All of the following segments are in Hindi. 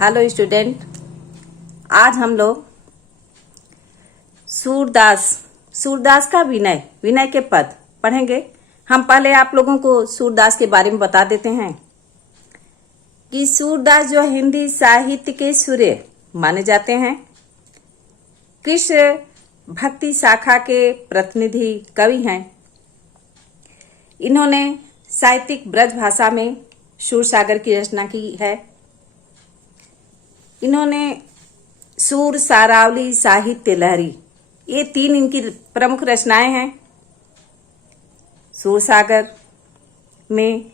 हेलो स्टूडेंट, आज हम लोग सूरदास का विनय के पद पढ़ेंगे। हम पहले आप लोगों को सूरदास के बारे में बता देते हैं कि सूरदास जो हिंदी साहित्य के सूर्य माने जाते हैं, कृष्ण भक्ति शाखा के प्रतिनिधि कवि हैं। इन्होंने साहित्यिक ब्रज भाषा में सूरसागर की रचना की है। इन्होंने सूर, सारावली, साहित्य लहरी, ये तीन इनकी प्रमुख रचनाएं हैं। सूरसागर में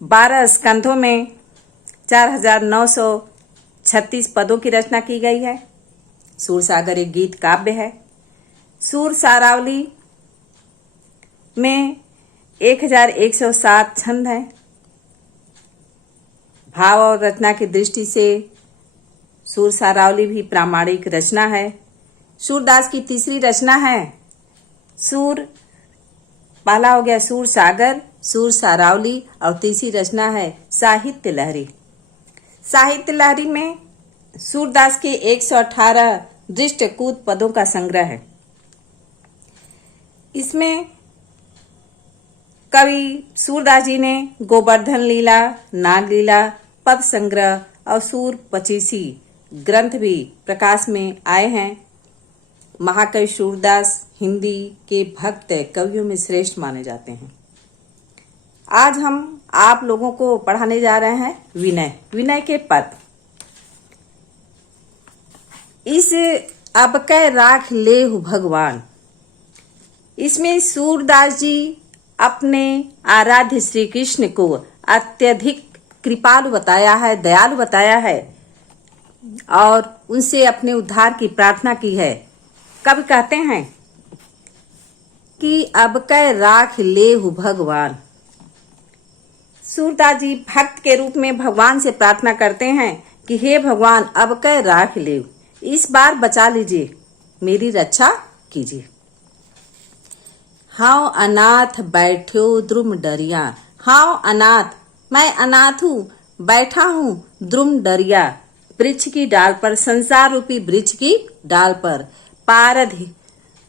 12 स्कंधों में 4936 पदों की रचना की गई है। सूरसागर एक गीत काव्य है। सूर सारावली में 1107 छंद हैं। भाव और रचना की दृष्टि से सूर सारावली भी प्रामाणिक रचना है। सूरदास की तीसरी रचना है सूर, पहला हो गया सूर सागर, सूर सारावली, और तीसरी रचना है साहित्य लहरी। साहित्य लहरी में सूरदास के 118 दृष्टकूट पदों का संग्रह है। इसमें कवि सूरदास जी ने गोवर्धन लीला, नाग लीला, पद संग्रह और सूर पचीसी ग्रंथ भी प्रकाश में आए हैं। महाकवि सूरदास हिंदी के भक्त कवियों में श्रेष्ठ माने जाते हैं। आज हम आप लोगों को पढ़ाने जा रहे हैं विनय के पद। इस अब कै राख लेहु भगवान, इसमें सूरदास जी अपने आराध्य श्री कृष्ण को अत्यधिक कृपालु बताया है, दयालु बताया है और उनसे अपने उद्धार की प्रार्थना की है। कवि कहते हैं कि अब कै राख लेहु भगवान। सूरदास जी भक्त के रूप में भगवान से प्रार्थना करते हैं कि हे भगवान, अब कै राख लेहु, इस बार बचा लीजिए, मेरी रक्षा कीजिए। हाउ अनाथ बैठो द्रुम डरिया, हाउ अनाथ, मैं अनाथ हूँ, बैठा हूँ द्रुम डरिया, वृक्ष की डाल पर, संसार रूपी वृक्ष की डाल पर। पारधि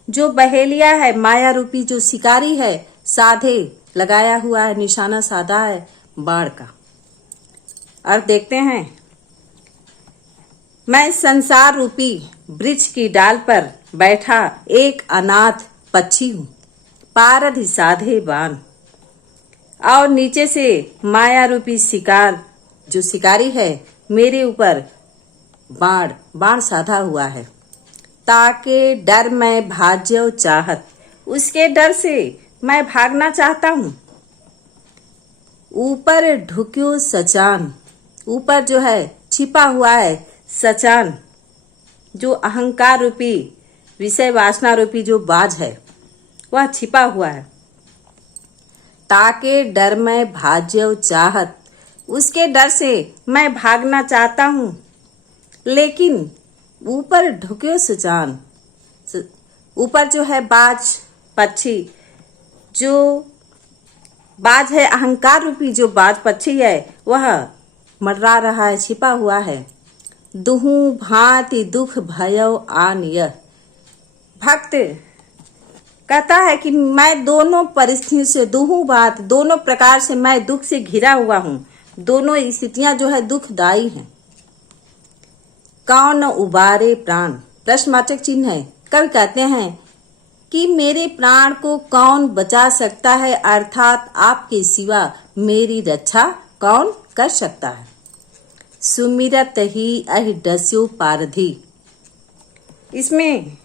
जो बहेलिया है, माया रूपी जो शिकारी है, साधे लगाया हुआ है, निशाना साधा है बाण का। और देखते हैं, मैं संसार रूपी वृक्ष की डाल पर बैठा एक अनाथ पक्षी हूँ, पारधि साधे बाण, और नीचे से माया रूपी शिकार जो शिकारी है मेरे ऊपर बाण साधा हुआ है। ताके डर मैं भाज्यो चाहत, उसके डर से मैं भागना चाहता हूँ। ऊपर ढुक्यो सचान, ऊपर जो है छिपा हुआ है सचान, जो अहंकार रूपी विषय वासना रूपी जो बाज है वह छिपा हुआ है। ताके डर मैं भाज्यो चाहत, उसके डर से मैं भागना चाहता हूँ, लेकिन ऊपर ढुक्यो सचान, ऊपर जो है बाज पक्षी, जो बाज है अहंकार रूपी जो बाज पक्षी है वह मंडरा रहा है, छिपा हुआ है। दुहु भांति दुख भयो आन यह, भक्त कहता है कि मैं दोनों परिस्थितियों से, दुहु बात, दोनों प्रकार से मैं दुख से घिरा हुआ हूँ। दोनों स्थितियां जो है दुखदायी हैं। कौन उबारे प्राण, प्रश्नवाचक चिन्ह है। कवि कहते हैं कि मेरे प्राण को कौन बचा सकता है, अर्थात आपके सिवा मेरी रक्षा कौन कर सकता है। सुमिरत ही अहि डस्यो पारधि, इसमें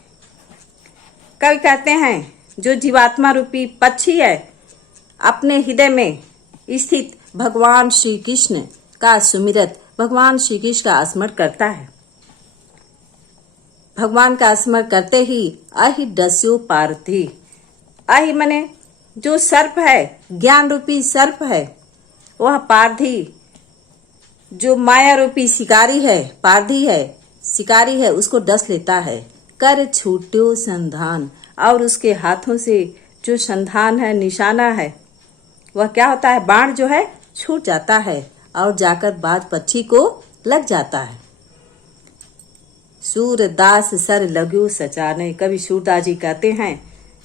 कवि कहते हैं जो जीवात्मा रूपी पक्षी है अपने हृदय में स्थित भगवान श्री कृष्ण का सुमिरत, भगवान श्री कृष्ण का स्मरण करता है। भगवान का स्मरण करते ही अहि डस्यो पारधि, अहि मने जो सर्प है, ज्ञान रूपी सर्प है, वह पारधि जो माया रूपी शिकारी है, पारधी है, शिकारी है, उसको डस लेता है। कर छूट्यो संधान, और उसके हाथों से जो संधान है, निशाना है, वह क्या होता है, बाण जो है छूट जाता है और जाकर बाज पक्षी को लग जाता है। सूरदास सर लग्यो सचाने, कवि सूरदास जी कहते हैं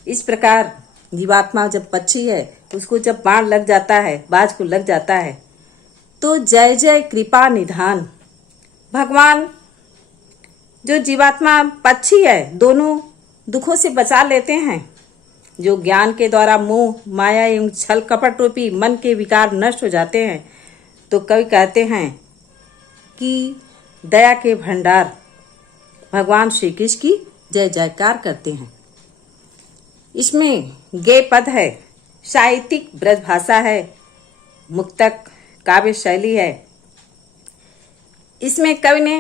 इस प्रकार जीवात्मा जब पक्षी है उसको जब बाण लग जाता है, बाज को लग जाता है, तो जय जय कृपा निधान, भगवान जो जीवात्मा पक्षी है दोनों दुखों से बचा लेते हैं। जो ज्ञान के द्वारा मोह माया एवं छल कपट रूपी मन के विकार नष्ट हो जाते हैं, तो कवि कहते हैं कि दया के भंडार भगवान श्री कृष्ण की जय जयकार करते हैं। इसमें गे पद है, साहित्यिक ब्रज भाषा है, मुक्तक काव्य शैली है। इसमें कवि ने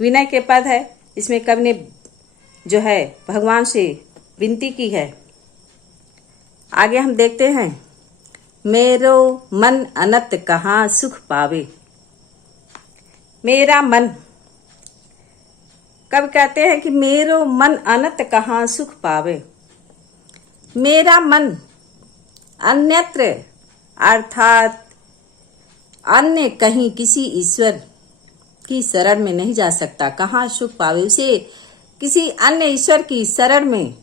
विनय के पद है, इसमें कवि ने जो है भगवान से विनती की है। आगे हम देखते हैं, मेरो मन अनत कहाँ सुख पावे। मेरा मन, कवि कहते हैं कि मेरो मन अनत कहाँ सुख पावे। मेरा मन अन्यत्र अर्थात अन्य कहीं किसी ईश्वर की शरण में नहीं जा सकता। कहाँ सुख पावे, उसे किसी अन्य ईश्वर की शरण में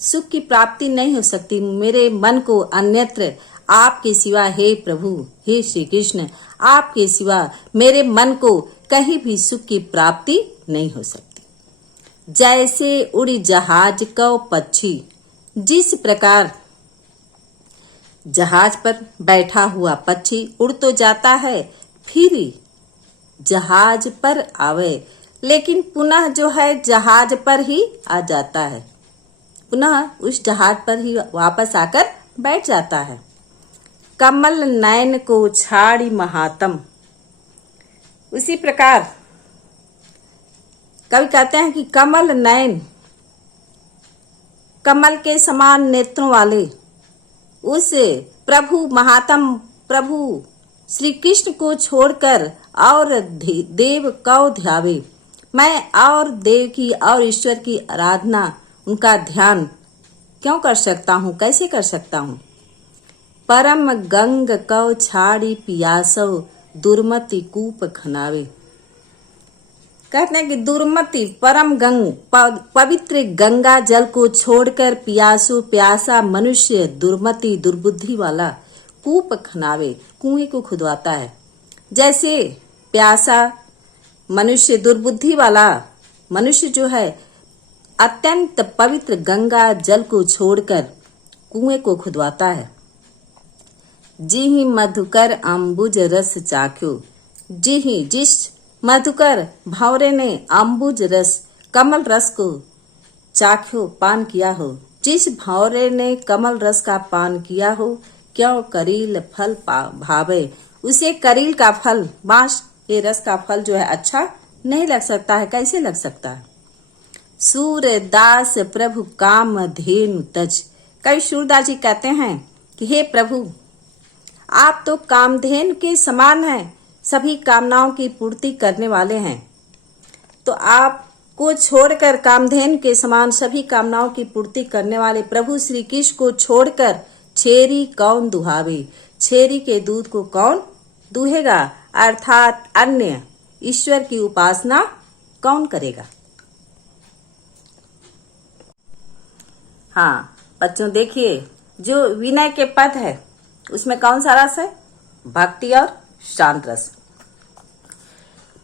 सुख की प्राप्ति नहीं हो सकती। मेरे मन को अन्यत्र आपके सिवा, हे प्रभु हे श्री कृष्ण, आपके सिवा मेरे मन को कहीं भी सुख की प्राप्ति नहीं हो सकती। जैसे उड़ी जहाज को पक्षी, जिस प्रकार जहाज पर बैठा हुआ पक्षी उड़ तो जाता है, फिर जहाज पर आवे, लेकिन पुनः जो है जहाज पर ही आ जाता है, पुनः उस जहाज पर ही वापस आकर बैठ जाता है। कमल नयन को छाड़ी महात्म, उसी प्रकार कवि कहते हैं कि कमल नयन, कमल के समान नेत्रों वाले उस प्रभु महात्म प्रभु श्री कृष्ण को छोड़कर और देव कौ ध्यावे। मैं और देव की और ईश्वर की आराधना, उनका ध्यान क्यों कर सकता हूँ, कैसे कर सकता हूँ। परम गंग कौ छाड़ी पियासो, दुर्मति कूप खनावे। कहते हैं कि दुर्मति परम गंग पवित्र गंगा जल को छोड़कर पियासु प्यासा मनुष्य दुर्मति दुर्बुद्धि वाला कूप खनावे, कुएं को खुदवाता है। जैसे प्यासा मनुष्य दुर्बुद्धि वाला मनुष्य जो है अत्यंत पवित्र गंगा जल को छोड़कर कुएं को खुदवाता है। जिहि मधुकर अम्बुज रस चाख्यो, जिहि जिस मधुकर भंवरे ने अम्बुज रस कमल रस को चाख्यो पान किया हो, जिस भंवरे ने कमल रस का पान किया हो, क्यों करील फल भावे, उसे करील का फल, बांस के रस का फल जो है अच्छा नहीं लग सकता है, कैसे लग सकता है। सूरदास प्रभु काम धेनु तज, कई सूरदास जी कहते हैं कि हे प्रभु आप तो कामधेनु के समान हैं, सभी कामनाओं की पूर्ति करने वाले हैं। तो आपको छोड़कर कामधेनु के समान सभी कामनाओं की पूर्ति करने वाले प्रभु श्री कृष्ण को छोड़कर छेरी कौन दुहावे, छेरी के दूध को कौन दूहेगा, अर्थात अन्य ईश्वर की उपासना कौन करेगा। हाँ बच्चों देखिए, जो विनय के पद है उसमें कौन सा रस है, भक्ति और शांत रस।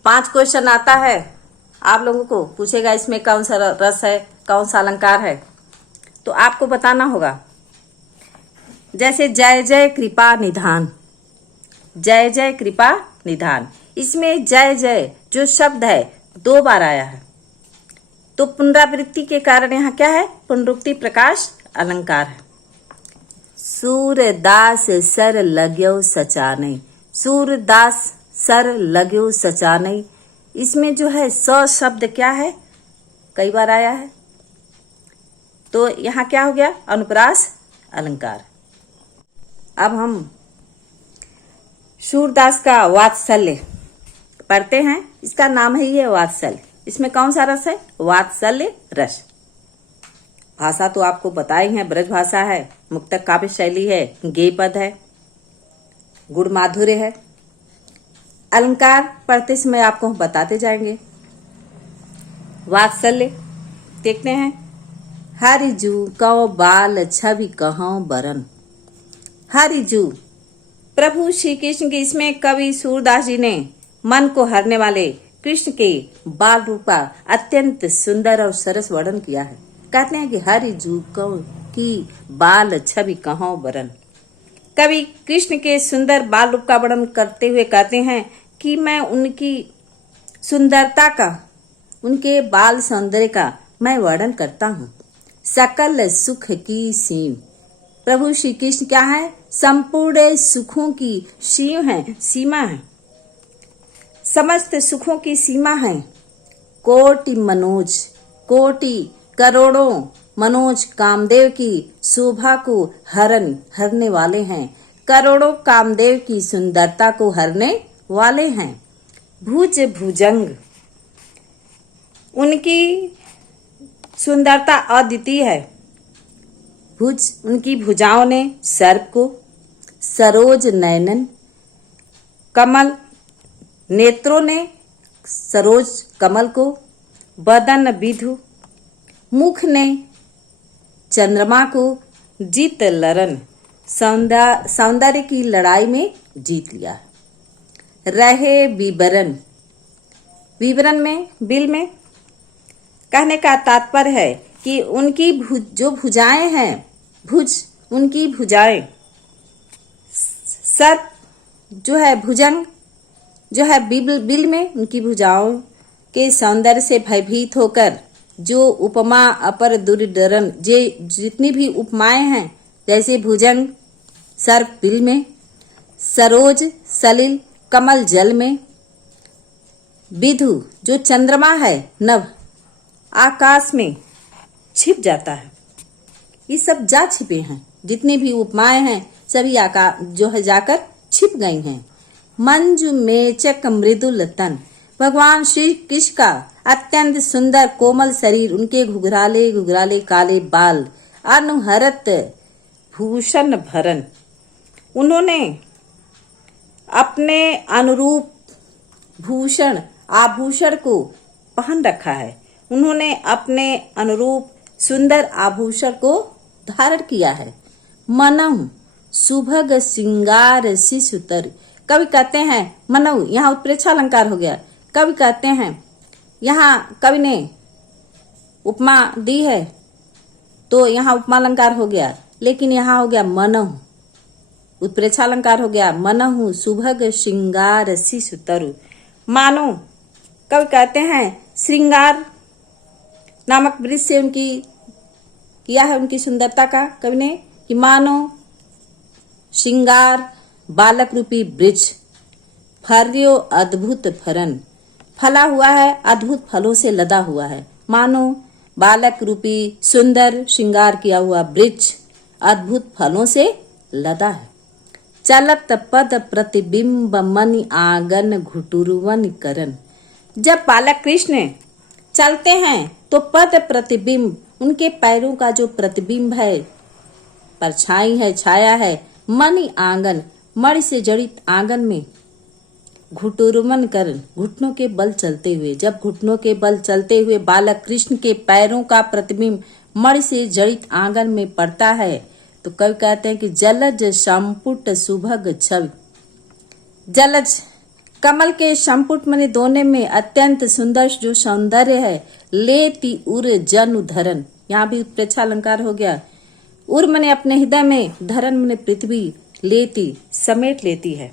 5 क्वेश्चन आता है, आप लोगों को पूछेगा इसमें कौन सा रस है, कौन सा अलंकार है, तो आपको बताना होगा। जैसे जय जय कृपा निधान, जय जय कृपा निधान, इसमें जय जय जो शब्द है 2 बार आया है, तो पुनरावृत्ति के कारण यहाँ क्या है, पुनरुक्ति प्रकाश अलंकार है। सूरदास सर लग्यो सचाने, सूरदास सर लग्यो सचाने, इसमें जो है स शब्द क्या है, कई बार आया है, तो यहाँ क्या हो गया, अनुप्रास अलंकार। अब हम सूरदास का वात्सल्य पढ़ते हैं, इसका नाम है ये वात्सल्य। इसमें कौन सा रस है, वात्सल्य रस। भाषा तो आपको बताई है, ब्रज भाषा है, मुक्तक काव्य शैली है, गेय पद है, गुण माधुर्य है। अलंकार पढ़ते समय आपको हम बताते जाएंगे। वात्सल्य देखते हैं। हरिजू कौ बाल छवि कहाँ बरन। हरिजू प्रभु श्री कृष्ण की, इसमें कवि सूरदास जी ने मन को हरने वाले कृष्ण के बाल रूप का अत्यंत सुंदर और सरस वर्णन किया है। कहते हैं कि हरिजू कौ की बाल छवि कहाँ बरन। कवि कृष्ण के सुंदर बाल रूप का वर्णन करते हुए कहते हैं कि मैं उनकी सुंदरता का, उनके बाल सौंदर्य का मैं वर्णन करता हूँ। सकल सुख की सीम, प्रभु श्री कृष्ण क्या है? संपूर्ण सुखों की सीमा है, समस्त सुखों की सीमा है। कोटि मनोज, कोटि करोड़ों मनोज कामदेव की शोभा को हरने वाले हैं, करोड़ों कामदेव की सुंदरता को हरने वाले हैं। भुज भुजंग, उनकी सुंदरता अद्वितीय है। भुज, उनकी भुजाओं ने सर्प को, सरोज नयनन, कमल नेत्रों ने सरोज कमल को, बदन विधु, मुख ने चंद्रमा को, जीत लरन, सौंदर्य की लड़ाई में जीत लिया। रहे विवरण, विवरण में बिल में, कहने का तात्पर्य है कि उनकी जो भुजाएं हैं, उनकी भुजाएं, सर्प जो है, भुजंग जो है बिल में, उनकी भुजाओं के सौंदर्य से भयभीत होकर जो उपमा अपर दुर्धरन, जितनी भी उपमाएं हैं, जैसे भुजंग सर्प बिल में, सरोज सलिल कमल जल में, विधु जो चंद्रमा है नभ आकाश में छिप जाता है। ये सब जा छिपे हैं, जितनी भी उपमाएं हैं सभी आकाश जो है जाकर छिप गई हैं। मंजु मेचक मृदुल तन, भगवान श्री कृष्ण का अत्यंत सुंदर कोमल शरीर, उनके घुघराले घुघराले काले बाल, अनुहरत भूषण भरन, उन्होंने अपने अनुरूप भूषण आभूषण को पहन रखा है। उन्होंने अपने अनुरूप सुंदर आभूषण को धारण किया है। मनहु सुभग श्रृंगार शिशुतर, कवि कहते हैं मनहु, यहाँ उत्प्रेक्षा अलंकार हो गया। कवि कहते हैं, यहाँ कवि ने उपमा दी है तो यहाँ उपमा अलंकार हो गया, लेकिन यहाँ हो गया मनहु, उत्प्रेक्षा अलंकार हो गया। मनहु सुभग श्रृंगार शिशुतरु, मानो कवि कहते हैं श्रृंगार नामक वृक्ष से उनकी किया है, उनकी सुंदरता का कवि ने, कि मानो श्रृंगार बालक रूपी वृक्ष, फर्यो अद्भुत फरन, फला हुआ है, अद्भुत फलों से लदा हुआ है। मानो बालक रूपी सुंदर श्रृंगार किया हुआ वृक्ष अद्भुत फलों से लदा है। चलत पद प्रतिबिंब मनि आंगन घुटुरवन करन, जब बालक कृष्ण चलते हैं तो पद प्रतिबिंब, उनके पैरों का जो प्रतिबिंब है, परछाई है, छाया है, मणि आंगन, मणि से जड़ित आंगन में, घुटुरमन कर, घुटनों के बल चलते हुए, जब घुटनों के बल चलते हुए बालक कृष्ण के पैरों का प्रतिबिंब मणि से जड़ित आंगन में पड़ता है, तो कवि कहते हैं कि जलज संपुट सुभग छवि, जलज कमल के संपुट मने दोने में अत्यंत सुंदर जो सौंदर्य है, लेती उर जन धरन, यहाँ भी उत्प्रेक्षा अलंकार हो गया। उर मने अपने हृदय में, धरन मने पृथ्वी, लेती समेट लेती है।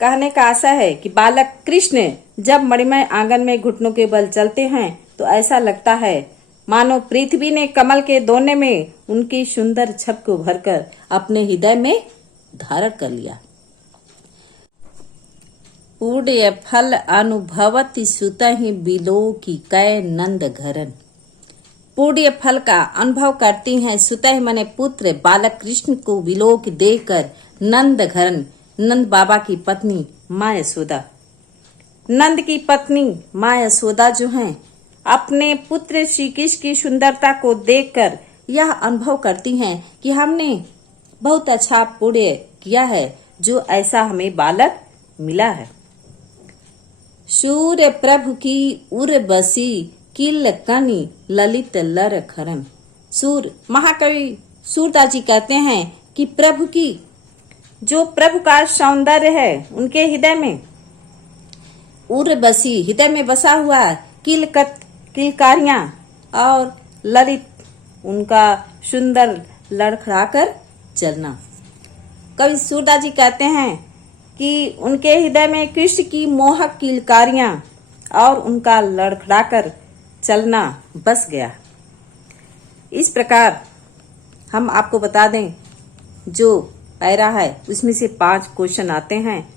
कहने का आशा है कि बालक कृष्ण जब मणिमय आंगन में घुटनों के बल चलते हैं तो ऐसा लगता है मानो पृथ्वी ने कमल के दोने में उनकी सुंदर छप को भरकर अपने हृदय में धारण कर लिया। पुण्य फल अनुभवति सुतहि बिलो की कै नंद घरन, पुण्य फल का अनुभव करती हैं सुतहि मने पुत्र बालक कृष्ण को विलोक देकर नंद घरन, नंद बाबा की पत्नी माँ यशोदा, नंद की पत्नी माँ यशोदा जो हैं अपने पुत्र श्री कृष्ण की सुंदरता को देखकर यह अनुभव करती हैं कि हमने बहुत अच्छा पुण्य किया है जो ऐसा हमें बालक मिला है। सूर्य प्रभु की उर्वशी किल कनि ललित लर खरन। सूर्य, महाकवि सूरदास जी कहते हैं कि प्रभु की, जो प्रभु का सौंदर्य है उनके हृदय में उर्वशी, हृदय में बसा हुआ किलकारियां और ललित, उनका सुंदर लड़खड़ाकर चलना। कवि सूरदास जी कहते हैं कि उनके हृदय में कृष्ण की मोहक किलकारियां और उनका लड़खड़ाकर चलना बस गया। इस प्रकार हम आपको बता दें, जो पैरा है उसमें से 5 क्वेश्चन आते हैं,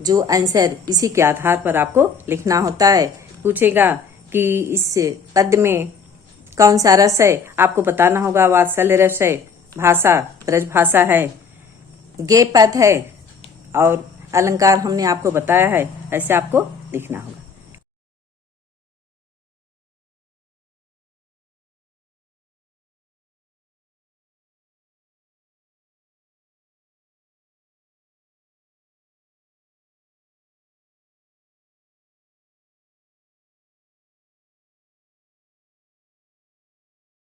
जो आंसर इसी के आधार पर आपको लिखना होता है। पूछेगा कि इस पद में कौन सा रस है, आपको बताना होगा वात्सल्य रस है, भाषा ब्रजभाषा है, गे पद है और अलंकार हमने आपको बताया है, ऐसे आपको लिखना होगा।